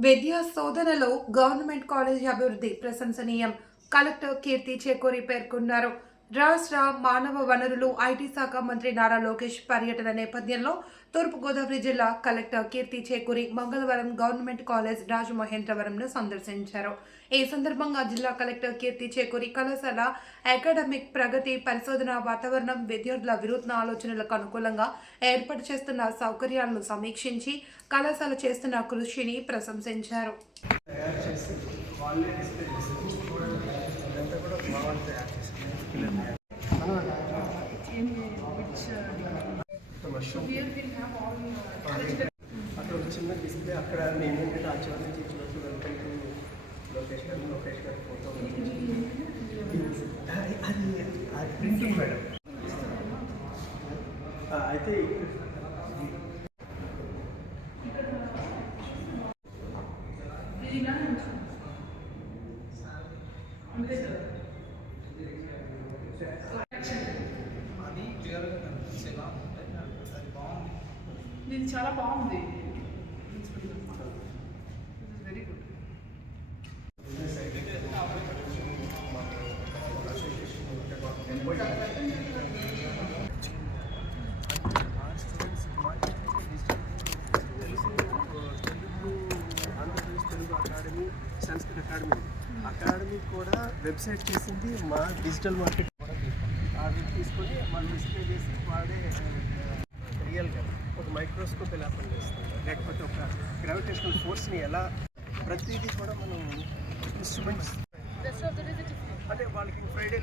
విద్యా శోధనలో government college అభివృద్ధి ప్రశంసనీయం. కలెక్టర్ కీర్తి చేకూరి పేర్కొన్నారు. రాష్ట్ర మానవ వనరులు ఐటీ శాఖ మంత్రి నారా లోకేష్ పర్యటన నేపథ్యంలో తూర్పుగోదావరి జిల్లా కలెక్టర్ కీర్తి చేకూరి మంగళవారం గవర్నమెంట్ కాలేజ్ రాజమహేంద్రవరంను సందర్శించారు. ఈ సందర్భంగా జిల్లా కలెక్టర్ కీర్తి చేకూరి కళాశాల అకాడమిక్ ప్రగతి పరిశోధన వాతావరణం విద్యార్థుల వినూత్న ఆలోచనలకు అనుకూలంగా ఏర్పాటు చేస్తున్న సౌకర్యాలను సమీక్షించి కళాశాల చేస్తున్న కృషిని ప్రశంసించారు. ఇదంతా కూడా మా తయారు చేశారు అక్కడ ఒక చిన్న డిస్ప్లే అక్కడ నేను ఏంటంటే ఆ చివరి నుంచి లోకేష్ గారు లోకేష్ ఫోటో అది అది ప్రింటింగ్ మేడం. ఆ, బాగుంది. ఇది చాలా బాగుంది. అకాడమీ కూడా వెబ్సైట్ చేసింది మా డిజిటల్ మార్కెట్ కూడా అవి తీసుకొని వాళ్ళు డిస్ప్లే చేసి వాడే రియల్గా ఒక మైక్రోస్కోప్ ఎలా పనిచేస్తుంది లేకపోతే ఒక గ్రావిటేషనల్ ఫోర్స్ని ఎలా ప్రతిదీ కూడా మనం ఇన్స్ట్రుమెంట్స్ అంటే వాళ్ళకి Friday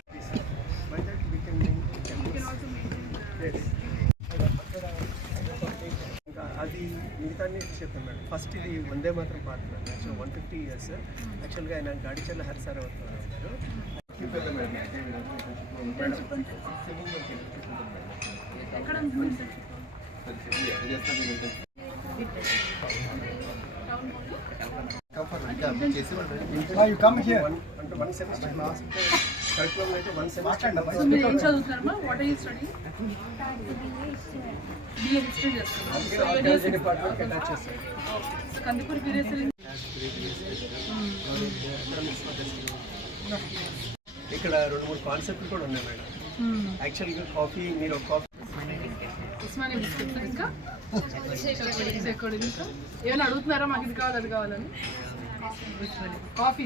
by that we can ఇంకా అది మిగతా చెప్పాను మేడం ఫస్ట్ ఇది వందే మాత్రం పాట యాక్చువల్ వన్ ఫిఫ్టీ ఇయర్స్ యాక్చువల్గా ఆయన గాడిచెల్ల హరిసార్ అవుతున్నారు అంటే వన్ సెమిస్టర్ లాస్ట్ కరికులం అయితే వన్ సో సెమిస్టర్ మీరు ఏం చదువుతున్నారమ్మా what are you study BA history చేస్తున్నారు. డిపార్ట్మెంట్ అటాచ్ చేస్తారు. సో కందిపూరి వీరేశలింగం ఇక్కడ రెండు మూడు కాన్సెప్ట్లు కూడా ఉన్నాయి మేడం. యాక్చువల్గా కాఫీ మీరు ఒక కాఫీ ఉస్మానియా బిస్కెట్ ఇంకా? చెకోడి ఇంకా? ఏమైనా అడుగుతున్నారా మాకు ఇది కావాలి అది కావాలని? కాఫీ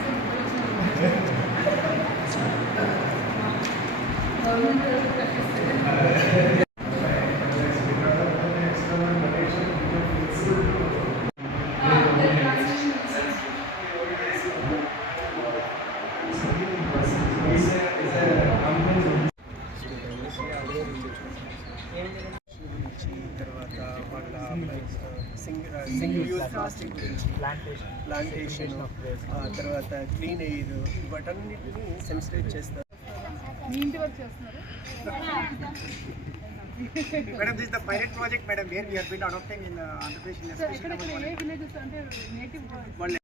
Uh, తర్వాత వాళ్ళ సింగిల్ సింగిల్ యూజ్ ప్లాస్టిక్ గురించి ప్లాంటేషన్ ప్లాంటేషన్ తర్వాత క్లీన్ ఎయిర్ వాటన్నిటిని సెన్సిటైజ్ చేస్తారు మీ ఇంటి వరకు చేస్తున్నారు Madam, this is the pilot project, madam, where we have been adopting in uh, Andhra Pradesh in sir ఎక్కడ ఇక్కడ ఏ విలేజెస్ అంటే నేటివ్